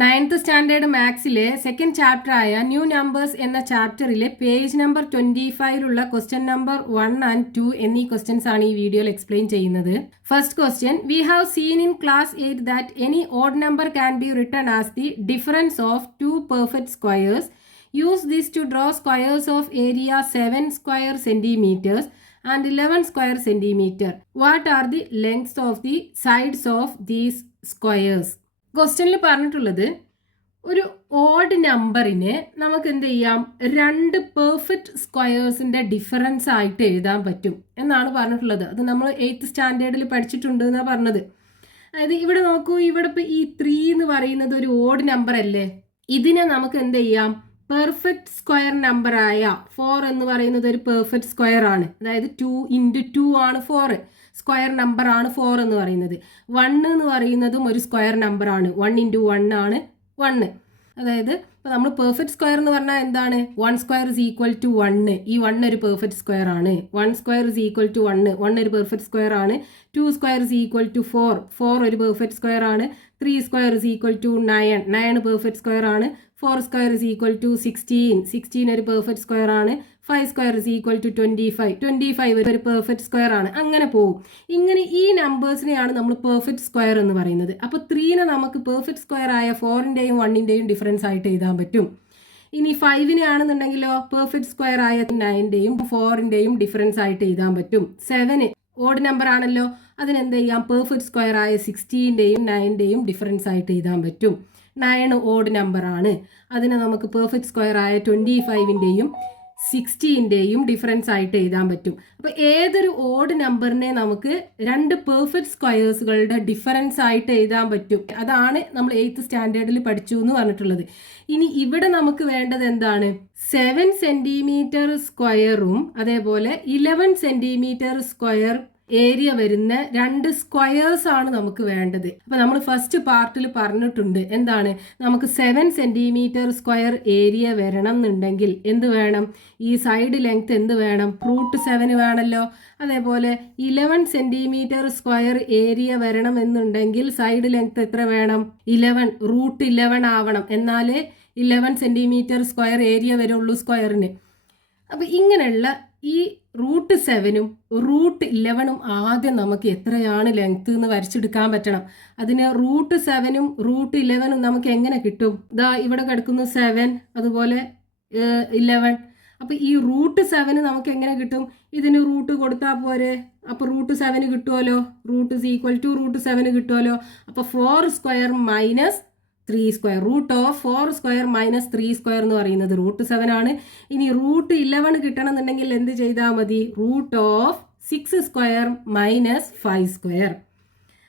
9th standard മാത്സിലെ second chapter ആയ new numbers എന്ന ചാപ്റ്ററിലെ page number 25 question number 1 and 2 എന്നീ ക്വസ്റ്റ്യൻസ് ആണ് ഈ വീഡിയോയിൽ എക്സ്പ്ലെയിൻ ചെയ്യുന്നത്. First question, we have seen in class 8 that any odd number can be written as the difference of two perfect squares. Use this to draw squares of area 7 square centimeters and 11 square centimeter. What are the lengths of the sides of these squares? ക്വസ്റ്റ്യനിൽ പറഞ്ഞിട്ടുള്ളത് ഒരു odd നമ്പറിനെ നമുക്ക് എന്ത് ചെയ്യാം, രണ്ട് perfect സ്ക്വയേഴ്സിന്റെ difference ആയിട്ട് എഴുതാൻ പറ്റും എന്നാണ് പറഞ്ഞിട്ടുള്ളത്. അത് നമ്മൾ 8th സ്റ്റാൻഡേർഡിൽ പഠിച്ചിട്ടുണ്ട് എന്നാണ് പറഞ്ഞത്. അതായത് ഇവിടെ നോക്കൂ, ഇവിടെ ഇപ്പോൾ ഈ 3 എന്ന് പറയുന്നത് ഒരു ഓഡ് നമ്പർ അല്ലേ. ഇതിനെ നമുക്ക് എന്ത് ചെയ്യാം, പെർഫെക്റ്റ് സ്ക്വയർ നമ്പറായ 4 എന്ന് പറയുന്നത് ഒരു പെർഫെക്റ്റ് സ്ക്വയർ ആണ്. അതായത് 2 into 2 ആണ് 4. സ്ക്വയർ നമ്പർ ആണ് 4 എന്ന് പറയുന്നത്. 1 എന്ന് പറയുന്നതും ഒരു സ്ക്വയർ നമ്പർ ആണ്. 1 into 1 ആണ് 1. അതായത് ഇപ്പോൾ നമ്മൾ പെർഫെക്റ്റ് സ്ക്വയർ എന്ന് പറഞ്ഞാൽ എന്താണ്, 1 square is equal to 1. ഈ 1 ഒരു പെർഫെക്റ്റ് സ്ക്വയർ ആണ്. 1 square is equal to 1. 1 ഒരു പെർഫെക്റ്റ് സ്ക്വയർ ആണ്. 2 square is equal to 4. 4 ഒരു പെർഫെക്റ്റ് സ്ക്വയർ ആണ്. 3 square is equal to 9. 9 perfect square ആണ്. 4 square is equal to 16. 16 ഒരു പെർഫെക്റ്റ് സ്ക്വയർ ആണ്. 5 square is equal to 25. 25 ഒരു പെർഫെക്റ്റ് സ്ക്വയർ ആണ്. അങ്ങനെ പോകും. ഇങ്ങനെ ഈ നമ്പേഴ്സിനെയാണ് നമ്മൾ പെർഫെക്റ്റ് സ്ക്വയർ എന്ന് പറയുന്നത്. അപ്പോൾ 3നെ നമുക്ക് പെർഫെക്റ്റ് സ്ക്വയർ ആയ 4ൻ്റെയും 1ൻ്റെയും ഡിഫറൻസ് ആയിട്ട് എഴുതാൻ പറ്റും. ഇനി 5നെ ആണെന്നുണ്ടെങ്കിലോ പെർഫെക്റ്റ് സ്ക്വയർ ആയ 9ൻ്റെയും 4ൻ്റെയും ഡിഫറൻസ് ആയിട്ട് എഴുതാൻ പറ്റും. 7 ഓഡ് നമ്പർ ആണല്ലോ, അതിനെന്ത് ചെയ്യാം, പെർഫെക്റ്റ് സ്ക്വയർ ആയ 16ൻ്റെയും 9ൻ്റെയും ഡിഫറൻസ് ആയിട്ട് എഴുതാൻ പറ്റും. 9 ഓഡ് നമ്പർ ആണ്, അതിനെ നമുക്ക് പെർഫെക്റ്റ് സ്ക്വയർ ആയ 25ൻ്റെയും 16ൻ്റെയും ഡിഫറൻസ് ആയിട്ട് എഴുതാൻ പറ്റും. അപ്പോൾ ഏതൊരു ഓഡ് നമ്പറിനെ നമുക്ക് രണ്ട് പെർഫെക്റ്റ് സ്ക്വയേഴ്സുകളുടെ ഡിഫറൻസ് ആയിട്ട് എഴുതാൻ പറ്റും. അതാണ് നമ്മൾ 8th സ്റ്റാൻഡേർഡിൽ പഠിച്ചു എന്ന് പറഞ്ഞിട്ടുള്ളത്. ഇനി ഇവിടെ നമുക്ക് വേണ്ടത് എന്താണ്, 7 centimeter സ്ക്വയറും അതേപോലെ 11 centimeter സ്ക്വയർ ഏരിയ വരുന്ന രണ്ട് സ്ക്വയേഴ്സ് ആണ് നമുക്ക് വേണ്ടത്. അപ്പൊ നമ്മൾ ഫസ്റ്റ് പാർട്ടിൽ പറഞ്ഞിട്ടുണ്ട് എന്താണ്, നമുക്ക് 7 centimeter സ്ക്വയർ ഏരിയ വരണം എന്നുണ്ടെങ്കിൽ എന്ത് വേണം, ഈ സൈഡ് ലെങ്ത് എന്ത് വേണം, √7 വേണമല്ലോ. അതേപോലെ 11 centimeter സ്ക്വയർ ഏരിയ വരണം എന്നുണ്ടെങ്കിൽ സൈഡ് ലെങ്ത് എത്ര വേണം, 11 √11 ആവണം. എന്നാലേ 11 centimeter സ്ക്വയർ ഏരിയ വരുള്ളൂ സ്ക്വയറിന്. അപ്പൊ ഇങ്ങനെയുള്ള ഈ √7ഉം √11ഉം ആദ്യം നമുക്ക് എത്രയാണ് ലെങ്ത് എന്ന് വരച്ചെടുക്കാൻ പറ്റണം. അതിന് √7ഉം √11ഉം നമുക്ക് എങ്ങനെ കിട്ടും, ഇതാ ഇവിടെ കിടക്കുന്നു 7, അതുപോലെ 11. അപ്പൊ ഈ √7 നമുക്ക് എങ്ങനെ കിട്ടും, ഇതിന് റൂട്ട് കൊടുത്താൽ പോരെ. അപ്പൊ √7 കിട്ടുമല്ലോ, റൂട്ട് is equal to √7 കിട്ടുമല്ലോ. അപ്പൊ 4 square minus 3 square, √4 square minus 3 square എന്ന് പറയുന്നത് √7 ആണ്. ഇനി √11 കിട്ടണം എന്നുണ്ടെങ്കിൽ എന്ത് ചെയ്താൽ മതി, √6 square minus 5 square.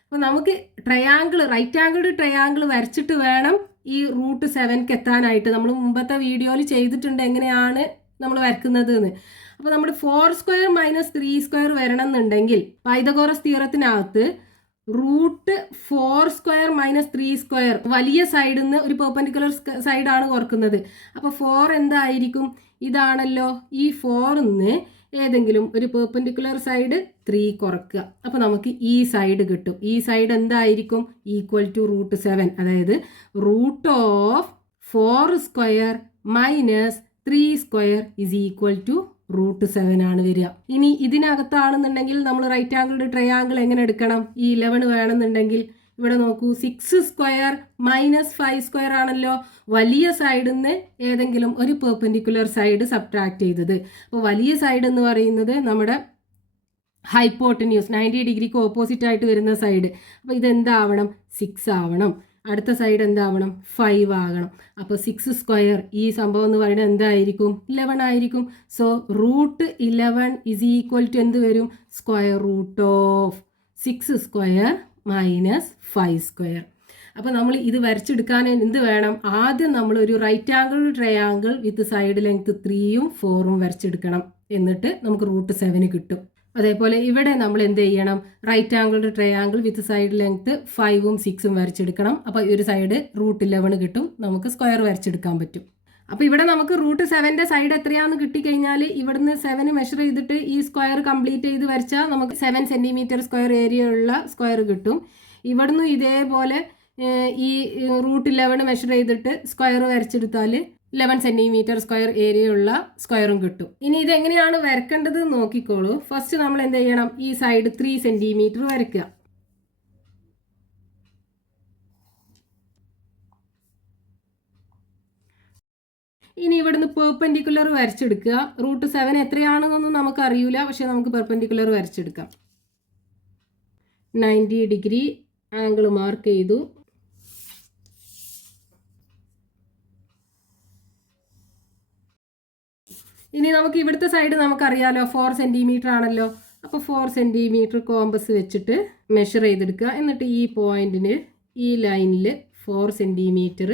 അപ്പോൾ നമുക്ക് ട്രയാങ്കിൾ, റൈറ്റ് ആംഗിൾഡ് ട്രയാങ്കിൾ വരച്ചിട്ട് വേണം ഈ √7ക്ക് എത്താനായിട്ട്. നമ്മൾ മുമ്പത്തെ വീഡിയോയിൽ ചെയ്തിട്ടുണ്ട് എങ്ങനെയാണ് നമ്മൾ വരക്കുന്നത് എന്ന്. അപ്പോൾ നമ്മുടെ 4 square minus 3 square വരണം എന്നുണ്ടെങ്കിൽ പൈതഗോറസ് തിയറത്തിനകത്ത് √4 square minus 3 square വലിയ സൈഡിൽ നിന്ന് ഒരു പെർപെൻഡിക്കുലർ സൈഡാണ് കുറക്കുന്നത്. അപ്പോൾ 4 എന്തായിരിക്കും, ഇതാണല്ലോ. ഈ 4ന്ന് ഏതെങ്കിലും ഒരു പെർപെൻഡിക്കുലർ സൈഡ് 3 കുറക്കുക. അപ്പോൾ നമുക്ക് ഈ സൈഡ് കിട്ടും. ഈ സൈഡ് എന്തായിരിക്കും, ഈക്വൽ ടു √7. അതായത് √4 square minus 3 square is equal to √7 ആണ് വരിക. ഇനി ഇതിനകത്താണെന്നുണ്ടെങ്കിൽ നമ്മൾ റൈറ്റ് ആംഗിൾഡ് ട്രയാങ്കിൾ എങ്ങനെ എടുക്കണം, ഈ 11 വേണമെന്നുണ്ടെങ്കിൽ ഇവിടെ നോക്കൂ, 6 square minus 5 square ആണല്ലോ വലിയ സൈഡിൽ നിന്ന് ഏതെങ്കിലും ഒരു പെർപെൻഡിക്കുലർ സൈഡ് സബ്ട്രാക്ട് ചെയ്തത്. അപ്പോൾ വലിയ സൈഡ് എന്ന് പറയുന്നത് നമ്മുടെ ഹൈപ്പോട്ടന്യൂസ് 90 ഡിഗ്രിക്ക് ഓപ്പോസിറ്റ് ആയിട്ട് വരുന്ന സൈഡ്. അപ്പോൾ ഇതെന്താവണം, 6 ആവണം. അടുത്ത സൈഡ് എന്താവണം, 5 ആകണം. അപ്പോൾ 6 square ഈ സംഭവം എന്ന് പറയുന്നത് എന്തായിരിക്കും, 11 ആയിരിക്കും. സോ √11 is equal to എന്ത് വരും, square root of 6 square minus 5 square. അപ്പോൾ നമ്മൾ ഇത് വരച്ചെടുക്കാൻ എന്ത് വേണം, ആദ്യം നമ്മൾ ഒരു right angle triangle with side length 3ഉം 4ഉം വരച്ചെടുക്കണം. എന്നിട്ട് നമുക്ക് √7 കിട്ടും. അതേപോലെ ഇവിടെ നമ്മൾ എന്ത് ചെയ്യണം, right angled triangle with side length 5ഉം 6ഉം വരച്ചെടുക്കണം. അപ്പോൾ ഒരു സൈഡ് √11 കിട്ടും, നമുക്ക് സ്ക്വയർ വരച്ചെടുക്കാൻ പറ്റും. അപ്പോൾ ഇവിടെ നമുക്ക് √7ന്റെ സൈഡ് എത്രയാണെന്ന് കിട്ടിക്കഴിഞ്ഞാൽ ഇവിടുന്ന് 7 മെഷർ ചെയ്തിട്ട് ഈ സ്ക്വയർ കംപ്ലീറ്റ് ചെയ്ത് വരച്ചാൽ നമുക്ക് 7 centimeter സ്ക്വയർ ഏരിയ ഉള്ള സ്ക്വയർ കിട്ടും. ഇവിടുന്ന് ഇതേപോലെ ഈ √11 മെഷർ ചെയ്തിട്ട് സ്ക്വയർ വരച്ചെടുത്താൽ 11 സെൻറ്റിമീറ്റർ സ്ക്വയർ ഏരിയയുള്ള സ്ക്വയറും കിട്ടും. ഇനി ഇതെങ്ങനെയാണ് വരക്കേണ്ടത് നോക്കിക്കോളൂ. ഫസ്റ്റ് നമ്മൾ എന്ത് ചെയ്യണം, ഈ സൈഡ് 3 സെൻറ്റിമീറ്റർ വരയ്ക്കുക. ഇനി ഇവിടുന്ന് പെർപെൻഡിക്കുലർ വരച്ചെടുക്കുക. √7 എത്രയാണെന്നൊന്നും നമുക്ക് അറിയില്ല, പക്ഷെ നമുക്ക് പെർപെൻഡിക്കുലർ വരച്ചെടുക്കാം. 90 ഡിഗ്രി ആംഗിൾ മാർക്ക് ചെയ്തു. ഇനി നമുക്ക് ഇവിടുത്തെ സൈഡ് നമുക്കറിയാലോ 4 സെൻറ്റിമീറ്റർ ആണല്ലോ. അപ്പോൾ 4 സെൻറ്റിമീറ്റർ കോമ്പസ് വെച്ചിട്ട് മെഷർ ചെയ്തെടുക്കുക. എന്നിട്ട് ഈ പോയിന്റിന് ഈ ലൈനിൽ 4 സെൻറ്റിമീറ്റർ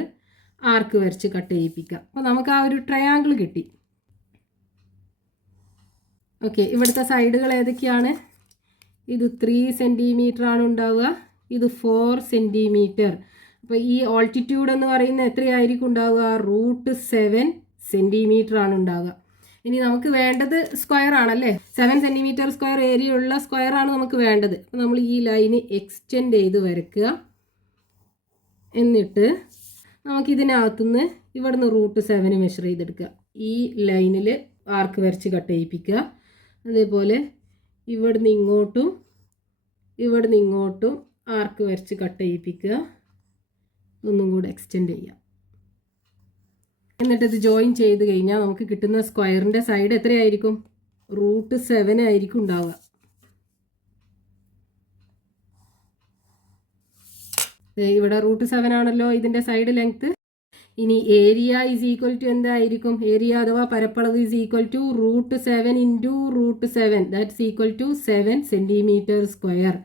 ആർക്ക് വരച്ച് കട്ട് ചെയ്യിപ്പിക്കുക. അപ്പോൾ നമുക്ക് ആ ഒരു ട്രയാങ്കിൾ കിട്ടി. ഓക്കെ, ഇവിടുത്തെ സൈഡുകൾ ഏതൊക്കെയാണ്? ഇത് 3 സെൻറ്റിമീറ്റർ ആണ് ഉണ്ടാവുക, ഇത് 4 സെൻറ്റിമീറ്റർ. അപ്പോൾ ഈ ഓൾട്ടിറ്റ്യൂഡ് എന്ന് പറയുന്നത് എത്രയായിരിക്കും ഉണ്ടാവുക? √7 സെൻറ്റിമീറ്റർ ആണ് ഉണ്ടാവുക. ഇനി നമുക്ക് വേണ്ടത് സ്ക്വയർ ആണല്ലേ, 7 സെൻറ്റിമീറ്റർ സ്ക്വയർ ഏരിയ ഉള്ള സ്ക്വയർ ആണ് നമുക്ക് വേണ്ടത്. അപ്പോൾ നമ്മൾ ഈ ലൈന് എക്സ്റ്റെൻഡ് ചെയ്ത് വരയ്ക്കുക. എന്നിട്ട് നമുക്കിതിനകത്തുനിന്ന് ഇവിടുന്ന് √7 മെഷർ ചെയ്തെടുക്കുക. ഈ ലൈനിൽ ആർക്ക് വരച്ച് കട്ട് ചെയ്യിപ്പിക്കുക. അതേപോലെ ഇവിടുന്ന് ഇങ്ങോട്ടും ആർക്ക് വരച്ച് കട്ട് ചെയ്യിപ്പിക്കുക. ഒന്നും കൂടെ എക്സ്റ്റെൻഡ് ചെയ്യുക. എന്നിട്ട് ഇത് ജോയിൻ ചെയ്ത് കഴിഞ്ഞാൽ നമുക്ക് കിട്ടുന്ന സ്ക്വയറിൻ്റെ സൈഡ് എത്രയായിരിക്കും? √7 ആയിരിക്കും ഉണ്ടാവുക. ഇവിടെ √7 ആണല്ലോ ഇതിൻ്റെ സൈഡ് ലെങ്ത്ത്. ഇനി ഏരിയ ഈസ് ഈക്വൽ ടു എന്തായിരിക്കും? ഏരിയ അഥവാ പരപ്പളവ് is equal to √7 into √7, that's equal to 7 centimetre square.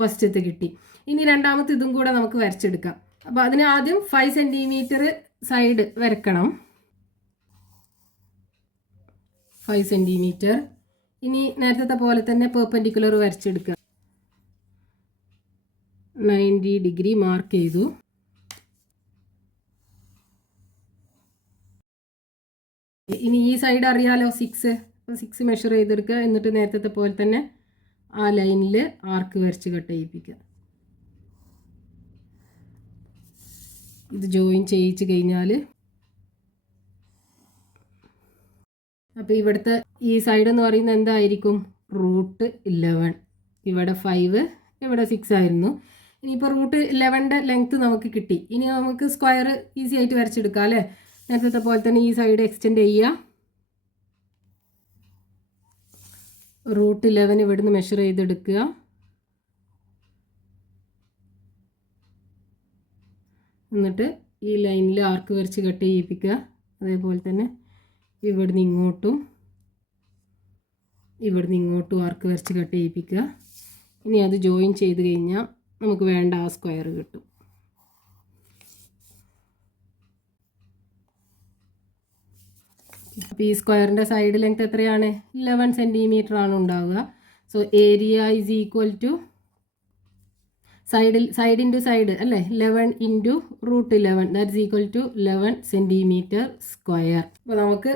ഫസ്റ്റത്തെ കിട്ടി. ഇനി രണ്ടാമത്തെ ഇതും കൂടെ നമുക്ക് വരച്ചെടുക്കാം. അപ്പോൾ അതിന് ആദ്യം 5 സെൻറ്റിമീറ്റർ സൈഡ് വരക്കണം, 5 സെൻറ്റിമീറ്റർ. ഇനി നേരത്തെ പോലെ തന്നെ പെർപെൻഡിക്കുലർ വരച്ചെടുക്കുക. 90 ഡിഗ്രി മാർക്ക് ചെയ്തു. ഇനി ഈ സൈഡ് അറിയാലോ 6 മെഷർ ചെയ്തെടുക്കുക. എന്നിട്ട് നേരത്തെ പോലെ തന്നെ ആ ലൈനിൽ ആർക്ക് വരച്ച് കട്ട് ചെയ്യിപ്പിക്കുക. ഇത് ജോയിൻ ചെയ്യിച്ച് കഴിഞ്ഞാൽ അപ്പോൾ ഇവിടുത്തെ ഈ സൈഡ് എന്ന് പറയുന്നത് എന്തായിരിക്കും? √11. ഇവിടെ 5, ഇവിടെ 6 ആയിരുന്നു. ഇനിയിപ്പോൾ √11 ലെങ്ത്ത് നമുക്ക് കിട്ടി. ഇനി നമുക്ക് സ്ക്വയർ ഈസി ആയിട്ട് വരച്ചെടുക്കാം അല്ലേ. നേരത്തെ പോലെ തന്നെ ഈ സൈഡ് എക്സ്റ്റെൻഡ് ചെയ്യുക. √11 ഇവിടുന്ന് മെഷർ ചെയ്തെടുക്കുക. എന്നിട്ട് ഈ ലൈനിൽ ആർക്ക് വരച്ച് കട്ട് ചെയ്യിപ്പിക്കുക. അതേപോലെ തന്നെ ഇവിടുന്ന് ഇങ്ങോട്ടും ആർക്ക് വരച്ച് കട്ട് ചെയ്യിപ്പിക്കുക. ഇനി അത് ജോയിൻ ചെയ്ത് കഴിഞ്ഞാൽ നമുക്ക് വേണ്ട ആ സ്ക്വയർ കിട്ടും. അപ്പോൾ ഈ സ്ക്വയറിൻ്റെ സൈഡ് ലെങ്ത് എത്രയാണ്? 11 സെൻറ്റിമീറ്റർ ആണ് ഉണ്ടാവുക. So area is equal to side into side അല്ലേ, 11 into √11, that's equal to 11 centimetre square. അപ്പോൾ നമുക്ക്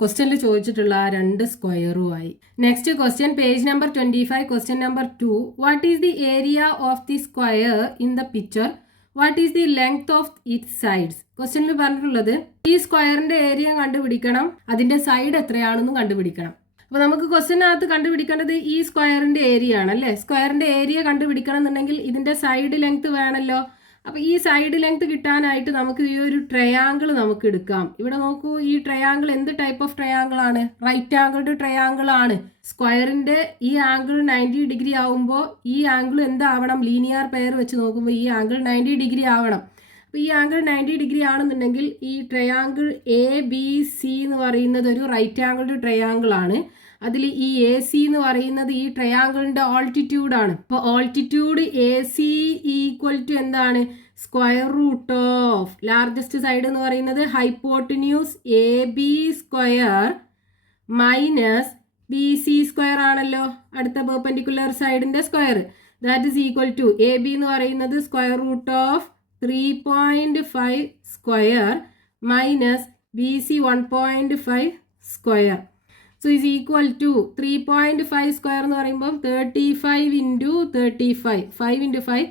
ക്വസ്റ്റ്യനിൽ ചോദിച്ചിട്ടുള്ള ആ 2 സ്ക്വയറുമായി. Next question, page number 25, question number 2. What is the area of the square in the picture? What is the length of its sides? ക്വസ്റ്റ്യനിൽ പറഞ്ഞിട്ടുള്ളത് ഈ സ്ക്വയറിന്റെ ഏരിയ കണ്ടുപിടിക്കണം, അതിന്റെ സൈഡ് എത്രയാണെന്നും കണ്ടുപിടിക്കണം. അപ്പോൾ നമുക്ക് ക്വസ്റ്റ്യനകത്ത് കണ്ടുപിടിക്കേണ്ടത് ഈ സ്ക്വയറിന്റെ ഏരിയ ആണ് അല്ലേ. സ്ക്വയറിന്റെ ഏരിയ കണ്ടുപിടിക്കണം എന്നുണ്ടെങ്കിൽ ഇതിന്റെ സൈഡ് ലെങ്ത് വേണമല്ലോ. അപ്പോൾ ഈ സൈഡ് ലെങ്ത് കിട്ടാനായിട്ട് നമുക്ക് ഈ ഒരു ട്രയാങ്കിൾ നമുക്ക് എടുക്കാം. ഇവിടെ നോക്കൂ, ഈ ട്രയാങ്കിൾ എന്ത് ടൈപ്പ് ഓഫ് ട്രയാങ്കിൾ ആണ്? റൈറ്റ് ആംഗിൾഡ് ട്രയാങ്കിൾ ആണ്. സ്ക്വയറിന്റെ ഈ ആംഗിൾ 90 ഡിഗ്രി ആവുമ്പോൾ ഈ ആംഗിൾ എന്താവണം? ലീനിയർ പെയർ വെച്ച് നോക്കുമ്പോൾ ഈ ആംഗിൾ 90 ഡിഗ്രി ആവണം. അപ്പോൾ ഈ ആംഗിൾ 90 ഡിഗ്രി ആണെന്നുണ്ടെങ്കിൽ ഈ ട്രയാങ്കിൾ ABC എന്ന് പറയുന്നത് ഒരു റൈറ്റ് ആംഗിൾഡ് ട്രയാങ്കിൾ ആണ്. അതിൽ ഈ AC എന്ന് പറയുന്നത് ഈ ട്രയാങ്കിളിന്റെ ഓൾട്ടിറ്റ്യൂഡ് ആണ്. അപ്പോൾ ഓൾട്ടിറ്റ്യൂഡ് AC ഈക്വൽ ടു എന്താണ്? Square root of largest side എന്ന് പറയുന്നത് hypotenuse AB square minus BC square ആണല്ലോ, അടുത്ത പെർപെൻഡിക്കുലർ സൈഡിന്റെ square. That is equal to AB എന്ന് പറയുന്നത് square root of 3.5 square minus BC 1.5 square. So is equal to 3.5 square എന്ന് പറയുമ്പോൾ 35 into 35, 5 into 5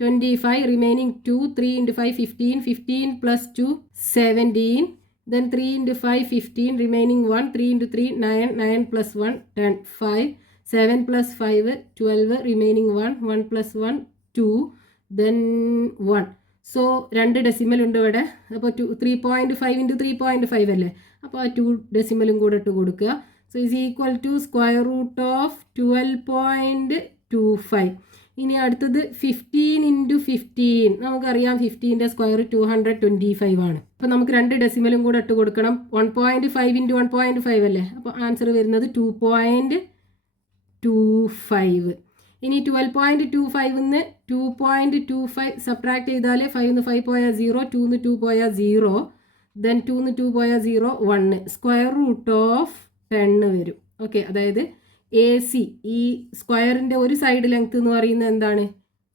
25, remaining 2, 3 into 5, 15, 15 plus 2, 17, then 3 into 5, 15, remaining 1, 3 into 3, 9, 9 plus 1, 10, 5, 7 plus 5, 12, remaining 1, 1 plus 1, 2, then 1. So 2 decimal ഉണ്ട് ഇവിടെ. അപ്പോൾ 3.5 into 3.5 അല്ലേ, അപ്പോൾ ആ 2 ഡെസിമലും കൂടെ ഇട്ട് കൊടുക്കുക. So is equal to square root of 12.25. ഇനി അടുത്തത് 15 ഇൻറ്റു 15. നമുക്കറിയാം 15ൻ്റെ സ്ക്വയർ 225 ആണ്. അപ്പോൾ നമുക്ക് 2 ഡെസിമലും കൂടെ ഇട്ട് കൊടുക്കണം. 1.5 ഇൻറ്റു 1.5 അല്ലേ, അപ്പോൾ ആൻസർ വരുന്നത് 2.25. ഇനി 12.25 നിന്ന് 2.25 സബ്ട്രാക്ട് ചെയ്താൽ 5 5 പോയാൽ 0, 2 2 പോയാൽ 0, ദെൻ 2 2 പോയാൽ 0, 1. സ്ക്വയർ റൂട്ട് ഓഫ് 10 വരും. ഓക്കെ, അതായത് AC ഈ സ്ക്വയറിൻ്റെ ഒരു സൈഡ് ലെങ്ത് എന്ന് പറയുന്നത് എന്താണ്,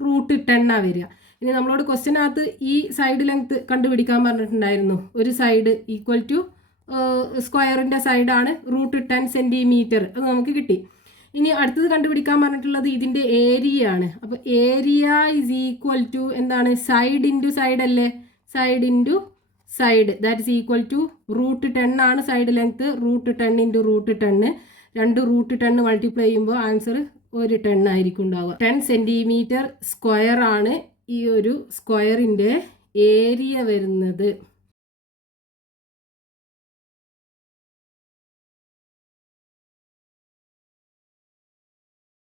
റൂട്ട് 10 വരിക. ഇനി നമ്മളോട് ക്വസ്റ്റ്യനകത്ത് ഈ സൈഡ് ലെങ്ത് കണ്ടുപിടിക്കാൻ പറഞ്ഞിട്ടുണ്ടായിരുന്നു. ഒരു സൈഡ് ഈക്വൽ ടു സ്ക്വയറിൻ്റെ സൈഡാണ് റൂട്ട് 10 സെൻറ്റിമീറ്റർ. അത് നമുക്ക് കിട്ടി. ഇനി അടുത്തത് കണ്ടുപിടിക്കാൻ പറഞ്ഞിട്ടുള്ളത് ഇതിൻ്റെ ഏരിയ ആണ്. അപ്പോൾ ഏരിയ ഈസ് ഈക്വൽ ടു എന്താണ്, സൈഡ് ഇൻറ്റു സൈഡ് അല്ലേ, side into side, that is equal to root 10 ആണ് side length. Root 10 into root 10, 2 root 10 multiply ചെയ്യുമ്പോൾ ആൻസർ ഒരു 10 ആയിരിക്കും ഉണ്ടാവുക. 10 സെൻറ്റിമീറ്റർ സ്ക്വയർ ആണ് ഈ ഒരു സ്ക്വയറിൻ്റെ ഏരിയ വരുന്നത്.